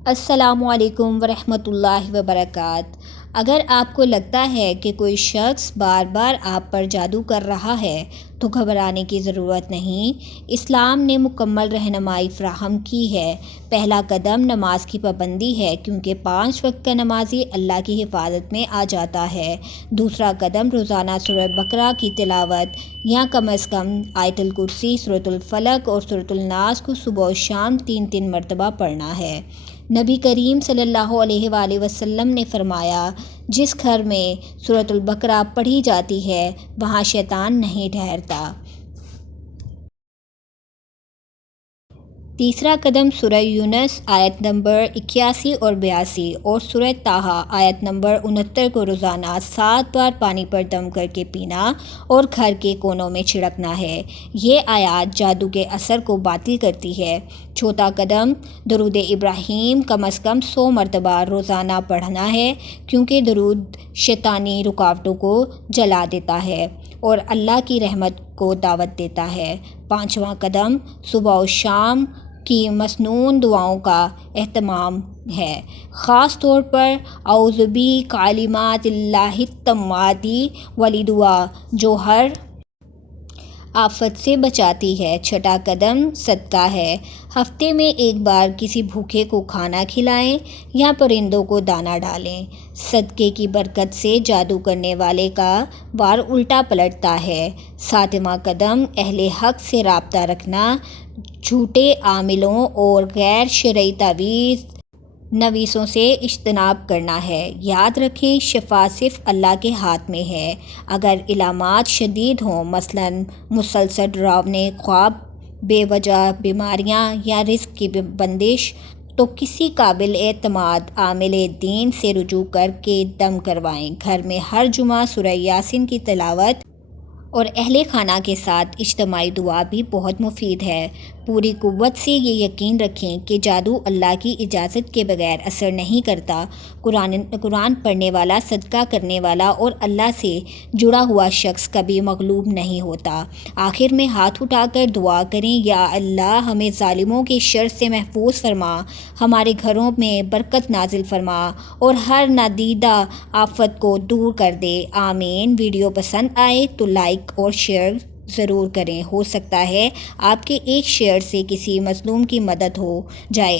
السلام علیکم ورحمۃ اللہ وبرکاتہ۔ اگر آپ کو لگتا ہے کہ کوئی شخص بار بار آپ پر جادو کر رہا ہے تو گھبرانے کی ضرورت نہیں۔ اسلام نے مکمل رہنمائی فراہم کی ہے۔ پہلا قدم نماز کی پابندی ہے، کیونکہ 5 وقت کا نمازی اللہ کی حفاظت میں آ جاتا ہے۔ دوسرا قدم روزانہ سورہ بقرہ کی تلاوت یا کم از کم آیت الکرسی، سورۃ الفلق اور سورۃ الناس کو صبح و شام 3 مرتبہ پڑھنا ہے۔ نبی کریم صلی اللہ علیہ وآلہ وسلم نے فرمایا، جس گھر میں سورۃ البقرہ پڑھی جاتی ہے وہاں شیطان نہیں ٹھہرتا۔ تیسرا قدم سورہ یونس آیت نمبر 81 اور 82 اور سورہ طٰہٰ آیت نمبر 69 کو روزانہ 7 بار پانی پر دم کر کے پینا اور گھر کے کونوں میں چھڑکنا ہے۔ یہ آیات جادو کے اثر کو باطل کرتی ہے۔ چوتھا قدم درود ابراہیم کم از کم 100 مرتبہ روزانہ پڑھنا ہے، کیونکہ درود شیطانی رکاوٹوں کو جلا دیتا ہے اور اللہ کی رحمت کو دعوت دیتا ہے۔ پانچواں قدم صبح و شام کی مسنون دعاؤں کا اہتمام ہے، خاص طور پر اعوذ بکلمات اللہ التامات والی دعا جو ہر آفت سے بچاتی ہے۔ چھٹا قدم صدقہ ہے۔ ہفتے میں ایک بار کسی بھوکے کو کھانا کھلائیں یا پرندوں کو دانہ ڈالیں۔ صدقے کی برکت سے جادو کرنے والے کا وار الٹا پلٹتا ہے۔ ساتواں قدم اہل حق سے رابطہ رکھنا، جھوٹے عاملوں اور غیر شرعی تعویذ نویسوں سے اجتناب کرنا ہے۔ یاد رکھیں، شفا صرف اللہ کے ہاتھ میں ہے۔ اگر علامات شدید ہوں، مثلاً مسلسل ڈراونے خواب، بے وجہ بیماریاں یا رزق کی بندش، تو کسی قابل اعتماد عامل دین سے رجوع کر کے دم کروائیں۔ گھر میں ہر جمعہ سورہ یاسین کی تلاوت اور اہل خانہ کے ساتھ اجتماعی دعا بھی بہت مفید ہے۔ پوری قوت سے یہ یقین رکھیں کہ جادو اللہ کی اجازت کے بغیر اثر نہیں کرتا۔ قرآن پڑھنے والا، صدقہ کرنے والا اور اللہ سے جڑا ہوا شخص کبھی مغلوب نہیں ہوتا۔ آخر میں ہاتھ اٹھا کر دعا کریں، یا اللہ ہمیں ظالموں کے شر سے محفوظ فرما، ہمارے گھروں میں برکت نازل فرما اور ہر نادیدہ آفت کو دور کر دے، آمین۔ ویڈیو پسند آئے تو لائک اور شیئر ضرور کریں۔ ہو سکتا ہے آپ کے ایک شیئر سے کسی مظلوم کی مدد ہو جائے۔